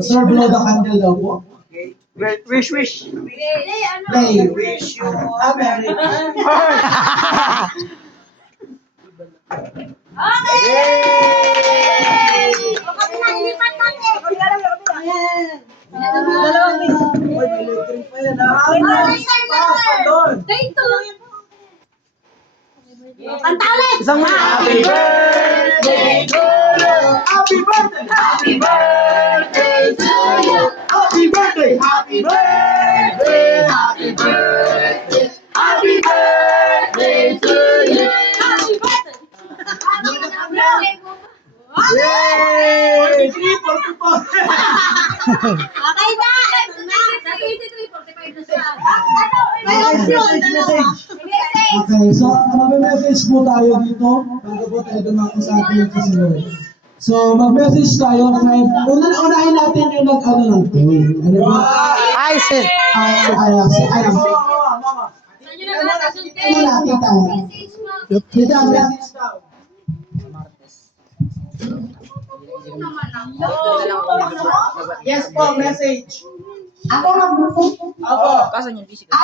Sir, blow the candle daw po. Wish. May wish you a Merry Uy, may electric pa yan, ha? Isang muli. Happy birthday to you. Happy birthday. Happy birthday to you. Happy birthday. Happy birthday. Happy birthday. Happy birthday to you. Yay! 43, 44. Okay na! 23, 45 na siya. Okay, so mag-message po tayo dito bago po tayo dumako sa ating kasunod. So, mag-message tayo. Unahin natin yung nag-ano ng team. Ano ba? Ay, sis. Wala, tita. Tita, message daw. Yes po, message. Ako mag-book. Ako. Kasan yung busy ka?